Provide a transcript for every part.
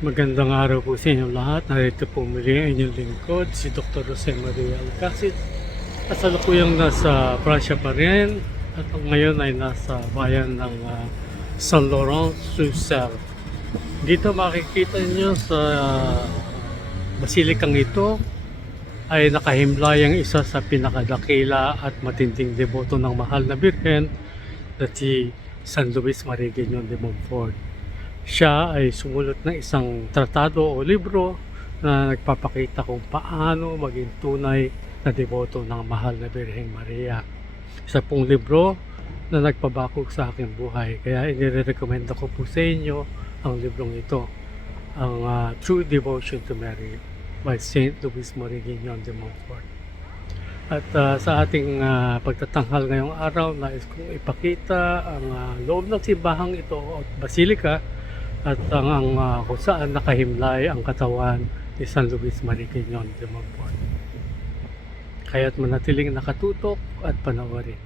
Magandang araw po sa inyong lahat. Narito po muli ang inyong lingkod, si Dr. Jose Maria Alcacid. Kasalukuyang nasa Pransya pa rin at ngayon ay nasa bayan ng San Laurent sur Ser. Dito makikita nyo sa basilikang ito ay nakahimlayang isa sa pinakadakila at matinding deboto ng mahal na Birhen na si San Luis Marigenion de Montfort. Siya ay sumulat ng isang tratado o libro na nagpapakita kung paano maging tunay na deboto ng mahal na Birheng Maria. Isa pong libro na nagpabakog sa aking buhay. Kaya inirekomenda ko po sa inyo ang librong ito, ang True Devotion to Mary by Saint Louis Marigenion de Montfort. At sa ating pagtatanghal ngayong araw, nais kong ipakita ang loob ng simbahang ito o basilika at ang kung saan nakahimlay ang katawan ni San Luis Marigenion de Montfort. Kaya't manatiling nakatutok at panoorin.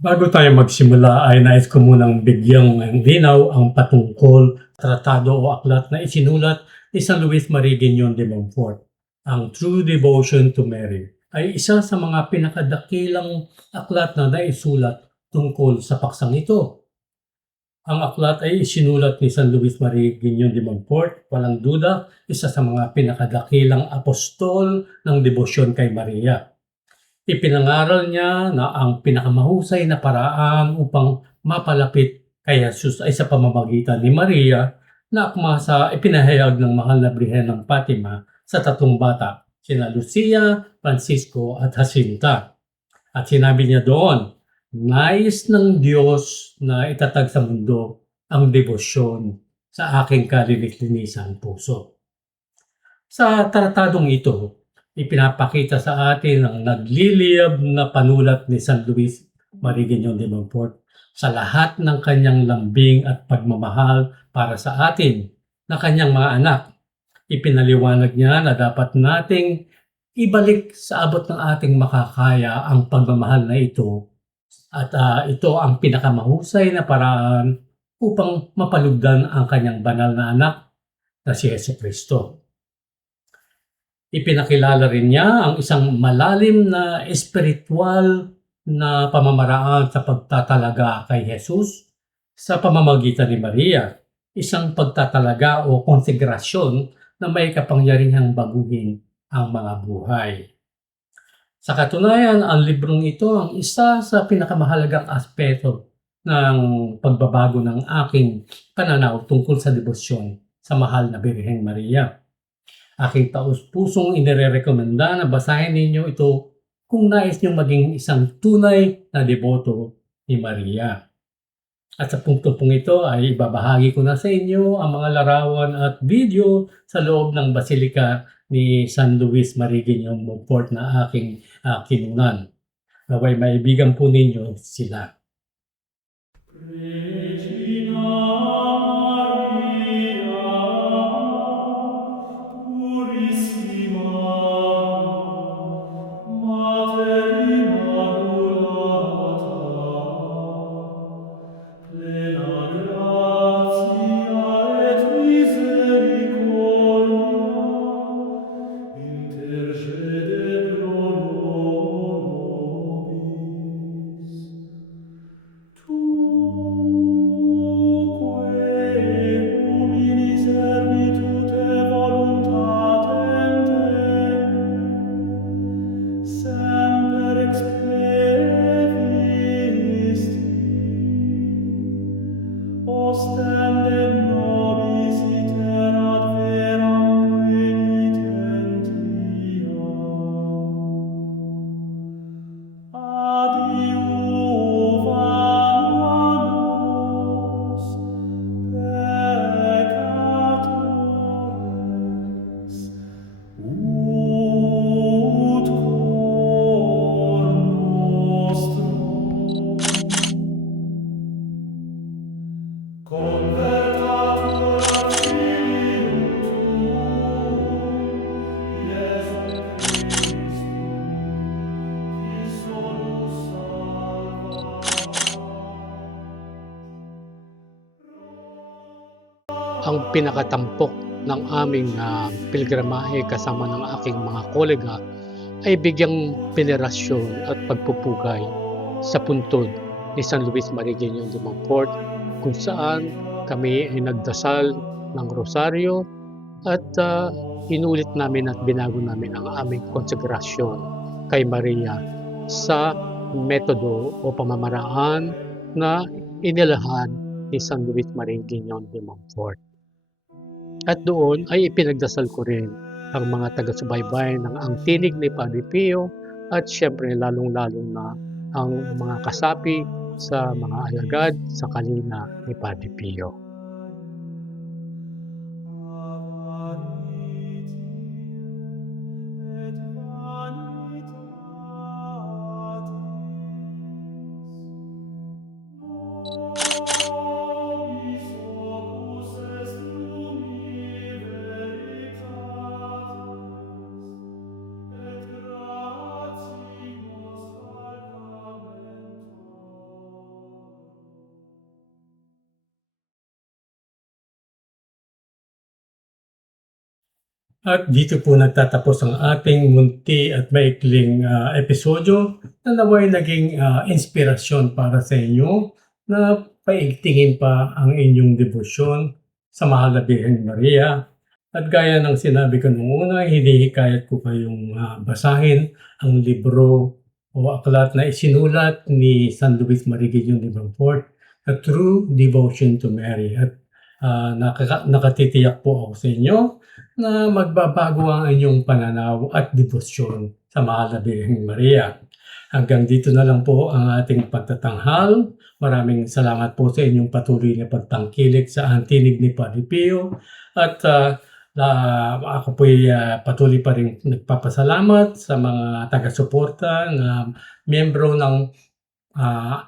Bago tayo magsimula ay nais ko munang bigyang linaw ang patungkol tratado o aklat na isinulat ni San Luis Marigenion de Montfort. Ang True Devotion to Mary ay isa sa mga pinakadakilang aklat na naisulat tungkol sa paksang ito. Ang aklat ay isinulat ni San Luis Marigenion de Montfort, walang duda, isa sa mga pinakadakilang apostol ng debosyon kay Maria. Ipinangaral niya na ang pinakamahusay na paraan upang mapalapit kay Jesus ay sa pamamagitan ni Maria na akma sa ipinahayag ng mahal na Birhen ng Fatima sa tatlong bata, sina Lucia, Francisco at Jacinta. At sinabi niya doon, nais ng Diyos na itatag sa mundo ang debosyon sa aking kalinis-linisang puso. Sa tratadong ito, ipinapakita sa atin ang nagliliyab na panulat ni San Luis Marigenion de Montfort sa lahat ng kanyang lambing at pagmamahal para sa atin na kanyang mga anak. Ipinaliwanag niya na dapat nating ibalik sa abot ng ating makakaya ang pagmamahal na ito at ito ang pinakamahusay na paraan upang mapalugdan ang kanyang banal na anak na si Jesucristo. Ipinakilala rin niya ang isang malalim na espiritual na pamamaraan sa pagtatalaga kay Jesus sa pamamagitan ni Maria. Isang pagtatalaga o konsegrasyon na may kapangyarihang baguhin ang mga buhay. Sa katunayan, ang librong ito ang isa sa pinakamahalagang aspeto ng pagbabago ng aking pananaw tungkol sa debosyon sa mahal na Birheng Maria. Aking taus-pusong inirekomenda na basahin ninyo ito kung nais nyo maging isang tunay na deboto ni Maria. At sa punto pong ito ay ibabahagi ko na sa inyo ang mga larawan at video sa loob ng basilika ni San Luis Marigenion de Montfort na aking kinunan. Naway maibigan po ninyo sila. ang pinakatampok ng aming pilgramahe kasama ng aking mga kolega ay bigyang venerasyon at pagpupugay sa puntod ni San Luis Marigenion de Montfort, kung saan kami ay nagdasal ng rosaryo at inulit namin at binago namin ang aming konsegrasyon kay Maria sa metodo o pamamaraan na inilahad ni San Luis Marigenion de Montfort. At doon ay ipinagdasal ko rin ang mga taga-subaybay ng ang tinig ni Padre Pio at syempre lalong-lalong na ang mga kasapi sa mga alagad sa kalina ni Padre Pio. At dito po nagtatapos ang ating munti at maikling episodyo na naway naging inspirasyon para sa inyo na paigtingin pa ang inyong debosyon sa Mahal na Birhen Maria. At gaya ng sinabi ko noong una, hinihikayat ko kayong basahin ang libro o aklat na isinulat ni San Luis Marigenion de Montfort, A True Devotion to Mary. At nakatitiyak po ako sa inyo na magbabago ang inyong pananaw at debosyon sa Mahal na Birhen Maria. Hanggang dito na lang po ang ating pagtatanghal. Maraming salamat po sa inyong patuloy na pagtangkilik sa antinig ni Padre Pio. At ako po'y patuloy pa rin nagpapasalamat sa mga taga-suporta na miyembro ng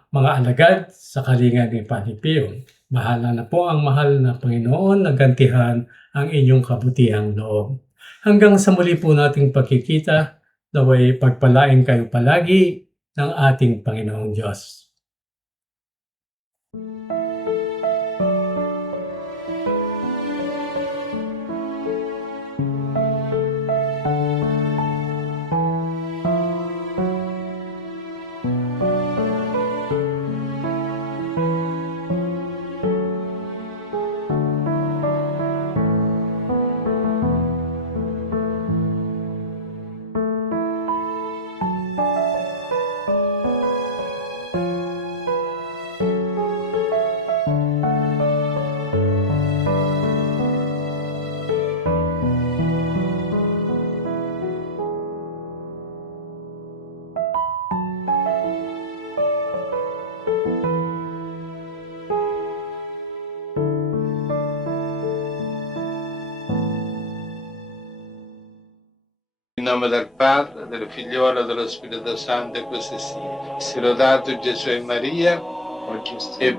mga alagad sa kalinga ni Padre Pio. Mahala na po ang mahal na Panginoon na gantihan ang inyong kabutihang loob. Hanggang sa muli po nating pagkikita, naway pagpalain kayo palagi ng ating Panginoong Diyos. In nome del Padre, del Figliolo e dello Spirito Santo, e così sia. Sia lodato Gesù e Maria, e